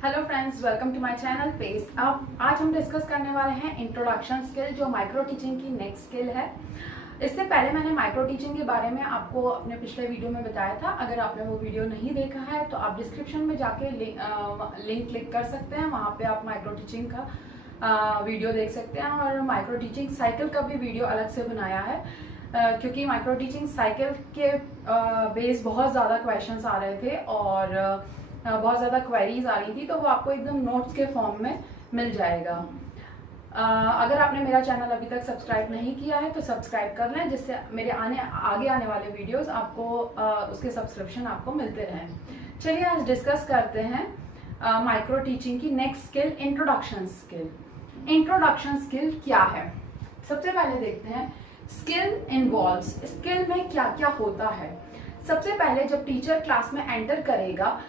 Hello friends, welcome to my channel पेस। अब आज हम डिस्कस करने वाले हैं इंट्रोडक्शन स्किल, जो माइक्रो टीचिंग की नेक्स्ट स्किल है। इससे पहले मैंने माइक्रो टीचिंग के बारे में आपको अपने पिछले वीडियो में बताया था। अगर आपने वो वीडियो नहीं देखा है तो आप डिस्क्रिप्शन में जाके लिंक क्लिक कर सकते हैं, वहाँ पे आप माइक्रो टीचिंग का वीडियो देख सकते हैं। और माइक्रो टीचिंग साइकिल का भी वीडियो अलग से बनाया है, क्योंकि माइक्रो टीचिंग साइकिल के बेस बहुत ज़्यादा क्वेश्चंस आ रहे थे और बहुत ज़्यादा क्वेरीज आ रही थी, तो वो आपको एकदम नोट्स के फॉर्म में मिल जाएगा। अगर आपने मेरा चैनल अभी तक सब्सक्राइब नहीं किया है तो सब्सक्राइब कर लें, जिससे मेरे आगे आने वाले वीडियोस आपको उसके सब्सक्रिप्शन आपको मिलते रहें। चलिए आज डिस्कस करते हैं माइक्रो टीचिंग की next skill, introduction skill. Introduction skill क्या है? सबसे पहले देखते हैं स्किल इन्वॉल्व्स। स्किल में क्या क्या होता है। सबसे पहले जब टीचर क्लास में एंटर करेगा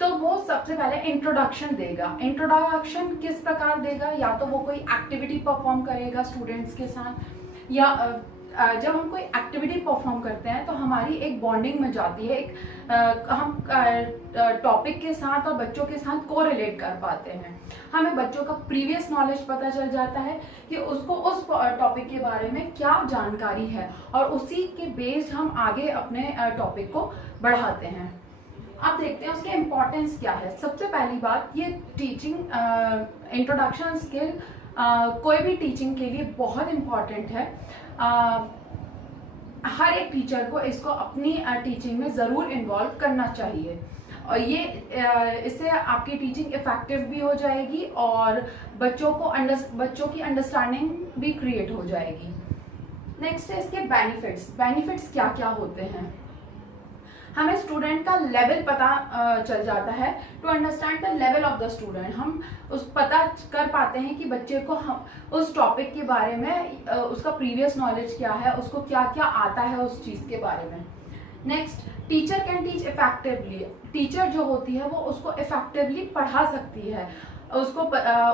तो वो सबसे पहले इंट्रोडक्शन देगा। इंट्रोडक्शन किस प्रकार देगा? या तो वो कोई एक्टिविटी परफॉर्म करेगा स्टूडेंट्स के साथ, या जब हम कोई एक्टिविटी परफॉर्म करते हैं तो हमारी एक बॉन्डिंग में जाती है, हम टॉपिक के साथ और बच्चों के साथ को रिलेट कर पाते हैं। हमें बच्चों का प्रीवियस नॉलेज पता चल जाता है कि उसको उस टॉपिक के बारे में क्या जानकारी है, और उसी के बेस्ड हम आगे अपने टॉपिक को बढ़ाते हैं। अब देखते हैं उसके इम्पोर्टेंस क्या है। सबसे पहली बात, ये टीचिंग इंट्रोडक्शन स्किल कोई भी टीचिंग के लिए बहुत इम्पॉर्टेंट है। हर एक टीचर को इसको अपनी टीचिंग में ज़रूर इन्वॉल्व करना चाहिए, और ये इससे आपकी टीचिंग इफेक्टिव भी हो जाएगी और बच्चों की अंडरस्टैंडिंग भी क्रिएट हो जाएगी। नेक्स्ट है इसके बेनिफिट्स। बेनिफिट्स क्या क्या होते हैं? हमें स्टूडेंट का लेवल पता चल जाता है। To understand the level of the student, हम उस पता कर पाते हैं कि बच्चे को हम उस टॉपिक के बारे में उसका प्रीवियस नॉलेज क्या है, उसको क्या क्या आता है उस चीज़ के बारे में। Next, teacher can teach effectively. Teacher जो होती है वो उसको इफेक्टिवली पढ़ा सकती है, उसको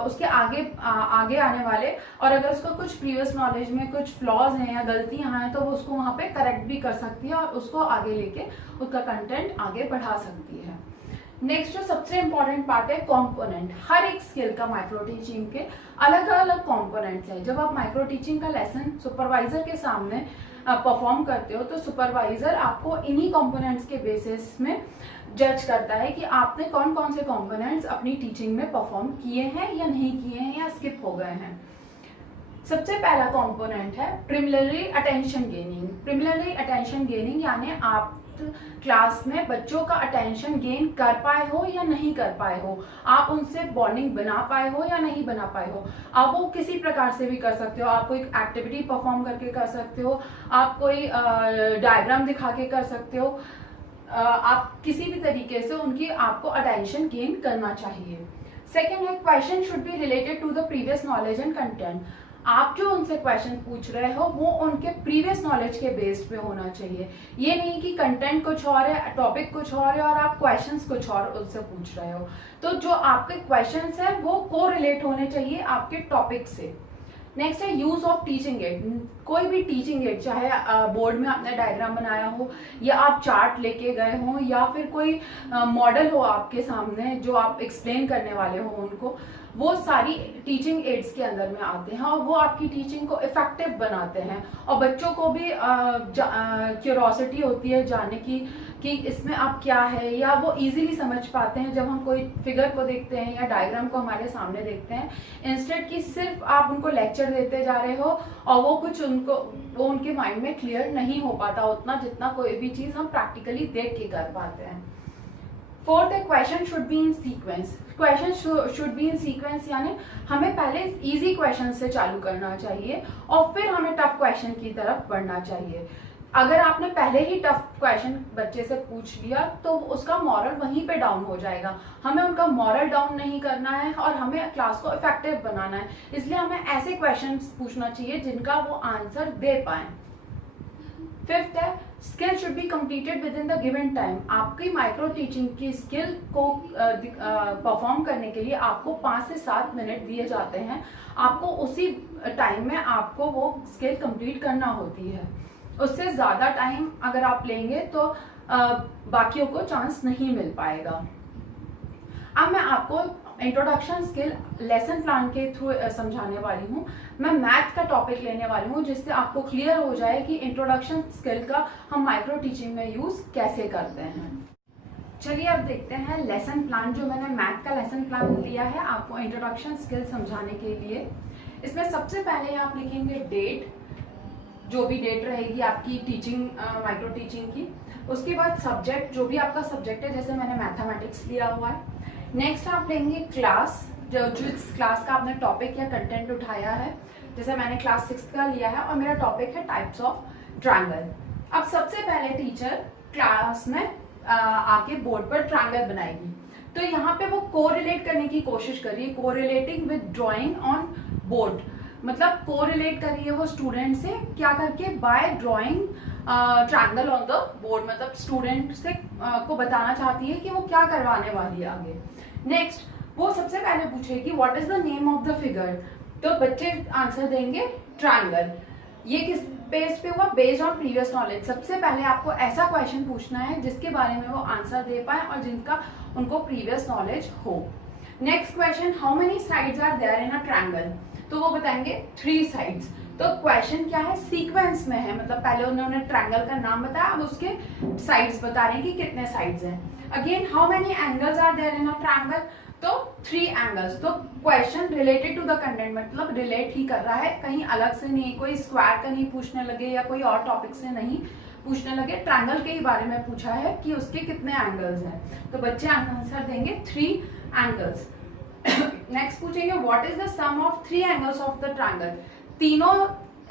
उसके आगे आने वाले, और अगर उसका कुछ प्रीवियस नॉलेज में कुछ फ्लॉज हैं या गलतियां हैं तो वो उसको वहाँ पे करेक्ट भी कर सकती है और उसको आगे लेके उसका कंटेंट आगे बढ़ा सकती है। नेक्स्ट जो सबसे इम्पोर्टेंट पार्ट है कंपोनेंट। हर एक स्किल का माइक्रो टीचिंग के अलग अलग कंपोनेंट्स हैं। जब आप माइक्रो टीचिंग का लेसन सुपरवाइजर के सामने परफॉर्म करते हो तो सुपरवाइजर आपको इन्हीं कंपोनेंट्स के बेसिस में जज करता है कि आपने कौन कौन से कंपोनेंट्स अपनी टीचिंग में परफॉर्म किए हैं या नहीं किए हैं या स्किप हो गए हैं। सबसे पहला कंपोनेंट है preliminary attention gaining. Preliminary attention gaining यानी आप क्लास में बच्चों का अटेंशन गेन कर पाए हो या नहीं कर पाए हो, आप उनसे बॉन्डिंग बना पाए हो या नहीं बना पाए हो। आप वो किसी प्रकार से भी कर सकते हो। आप कोई एक्टिविटी परफॉर्म करके कर सकते हो, आप कोई डायग्राम दिखा के कर सकते हो, आप किसी भी तरीके से उनकी आपको अटेंशन गेन करना चाहिए। सेकेंड है question should be related to the previous knowledge and content. आप जो उनसे क्वेश्चन पूछ रहे हो वो उनके प्रीवियस नॉलेज के बेस्ड पे होना चाहिए। ये नहीं कि कंटेंट कुछ और है, टॉपिक कुछ और है और आप क्वेश्चंस कुछ और उनसे पूछ रहे हो। तो जो आपके क्वेश्चंस हैं वो को रिलेट होने चाहिए आपके टॉपिक से। नेक्स्ट है यूज ऑफ टीचिंग एड। कोई भी टीचिंग एड, चाहे बोर्ड में आपने डायग्राम बनाया हो या आप चार्ट लेके गए हो या फिर कोई मॉडल हो आपके सामने जो आप एक्सप्लेन करने वाले हो उनको, वो सारी टीचिंग एड्स के अंदर में आते हैं और वो आपकी टीचिंग को इफेक्टिव बनाते हैं। और बच्चों को भी क्यूरोसिटी होती है जानने की कि इसमें अब क्या है, या वो इजीली समझ पाते हैं जब हम कोई फिगर को देखते हैं या डायग्राम को हमारे सामने देखते हैं, इंस्टेड कि सिर्फ आप उनको लेक्चर देते जा रहे हो और वो उनके माइंड में क्लियर नहीं हो पाता उतना जितना कोई भी चीज हम प्रैक्टिकली देख के कर पाते हैं। फोर्थ है question should be in sequence. Question should be in sequence यानी हमें पहले इजी क्वेश्चन से चालू करना चाहिए और फिर हमें टफ क्वेश्चन की तरफ बढ़ना चाहिए। अगर आपने पहले ही टफ क्वेश्चन बच्चे से पूछ लिया तो उसका मॉरल वहीं पे डाउन हो जाएगा। हमें उनका मॉरल डाउन नहीं करना है और हमें क्लास को इफेक्टिव बनाना है, इसलिए हमें ऐसे क्वेश्चन पूछना चाहिए जिनका वो आंसर दे पाए। फिफ्थ है skill should be completed with in the given time. आपकी माइक्रो टीचिंग की स्किल को परफॉर्म करने के लिए आपको 5 से 7 मिनट दिए जाते हैं। आपको उसी टाइम में आपको वो स्किल कंप्लीट करना होती है। उससे ज़्यादा टाइम अगर आप लेंगे तो बाकियों को चांस नहीं मिल पाएगा। अब मैं आपको इंट्रोडक्शन स्किल लेसन प्लान के थ्रू समझाने वाली हूँ। मैं मैथ का टॉपिक लेने वाली हूँ जिससे आपको क्लियर हो जाए कि इंट्रोडक्शन स्किल का हम माइक्रो टीचिंग में यूज कैसे करते हैं। चलिए अब देखते हैं लेसन प्लान। जो मैंने मैथ का लेसन प्लान लिया है आपको इंट्रोडक्शन स्किल समझाने के लिए। इसमें सबसे पहले आप लिखेंगे डेट, जो भी डेट रहेगी आपकी टीचिंग माइक्रो टीचिंग की। उसके बाद सब्जेक्ट, जो भी आपका सब्जेक्ट है, जैसे मैंने मैथमेटिक्स लिया हुआ है। नेक्स्ट आप लेंगे क्लास, जो जिस क्लास का आपने टॉपिक या कंटेंट उठाया है। जैसे मैंने क्लास 6 का लिया है और मेरा टॉपिक है टाइप्स ऑफ ट्रायंगल। अब सबसे पहले टीचर क्लास में आके बोर्ड पर ट्रायंगल बनाएगी, तो यहाँ पे वो कोरिलेट करने की कोशिश करिए, correlating with drawing on board. मतलब कोरिलेट करिए वो स्टूडेंट से क्या करके, by drawing triangle on the board. मतलब स्टूडेंट से को बताना चाहती है कि वो क्या करवाने वाली है आगे। नेक्स्ट वो सबसे पहले पूछेगी what is the name of the figure, तो बच्चे आंसर देंगे ट्रायंगल। ये किस बेस पे हुआ, बेस्ड ऑन प्रीवियस नॉलेज। सबसे पहले आपको ऐसा क्वेश्चन पूछना है जिसके बारे में वो आंसर दे पाए और जिनका उनको प्रीवियस नॉलेज हो। Next question, how many sides are there in a triangle, तो वो बताएंगे 3 साइड्स। तो क्वेश्चन क्या है, सीक्वेंस में है। मतलब पहले उन्होंने ट्रायंगल का नाम बताया, अब उसके साइड्स बता रहे हैं कि कितने साइड्स हैं। Again how many angles are there in a triangle, तो 3 एंगल्स। तो question related to the content, मतलब रिलेट ही कर रहा है, कहीं अलग से नहीं, कोई स्क्वायर का नहीं पूछने लगे या कोई और टॉपिक से नहीं पूछने लगे। ट्रायंगल के ही बारे में पूछा है कि उसके कितने एंगल्स हैं, तो बच्चे आंसर देंगे 3 एंगल्स। नेक्स्ट पूछेंगे what is the sum of 3 angles of the triangle, तीनों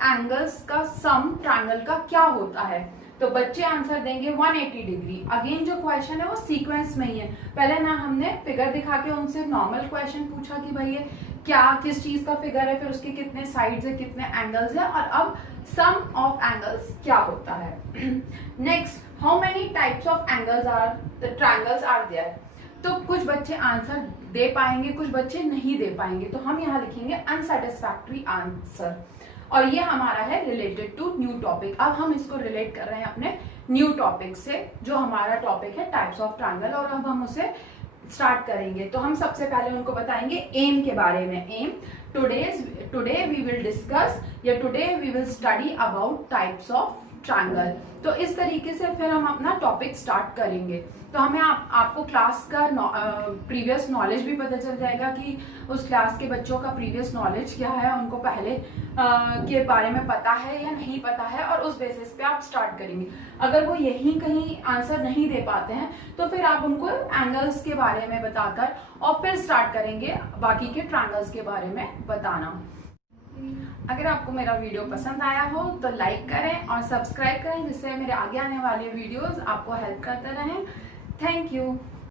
एंगल्स का सम ट्रायंगल का क्या होता है, तो बच्चे आंसर देंगे 180 डिग्री। अगेन जो क्वेश्चन है वो सीक्वेंस में ही है। पहले ना हमने फिगर दिखा के उनसे नॉर्मल क्वेश्चन पूछा कि भाई ये क्या किस चीज का फिगर है, फिर उसके कितने साइड्स है, कितने एंगल्स है, और अब सम ऑफ एंगल्स क्या होता है। Next how many types of angles are the triangles are there, तो कुछ बच्चे आंसर दे पाएंगे, कुछ बच्चे नहीं दे पाएंगे, तो हम यहाँ लिखेंगे अनसेटिस्फैक्ट्री आंसर। और ये हमारा है रिलेटेड टू न्यू टॉपिक। अब हम इसको रिलेट कर रहे हैं अपने न्यू टॉपिक से, जो हमारा टॉपिक है टाइप्स ऑफ ट्रायंगल, और अब हम उसे स्टार्ट करेंगे। तो हम सबसे पहले उनको बताएंगे एम के बारे में। Aim, today we will discuss या today we will study about types of triangle. तो इस तरीके से फिर हम अपना टॉपिक स्टार्ट करेंगे। तो हमें आपको क्लास का प्रीवियस नॉलेज भी पता चल जाएगा कि उस क्लास के बच्चों का प्रीवियस नॉलेज क्या है, उनको पहले के बारे में पता है या नहीं पता है, और उस बेसिस पे आप स्टार्ट करेंगे। अगर वो यहीं कहीं आंसर नहीं दे पाते हैं तो फिर आप उनको एंगल्स के बारे में बताकर और फिर स्टार्ट करेंगे बाकी के ट्रायंगल्स के बारे में बताना। अगर आपको मेरा वीडियो पसंद आया हो तो लाइक करें और सब्सक्राइब करें, जिससे मेरे आगे आने वाले वीडियोस आपको हेल्प करते रहें। Thank you.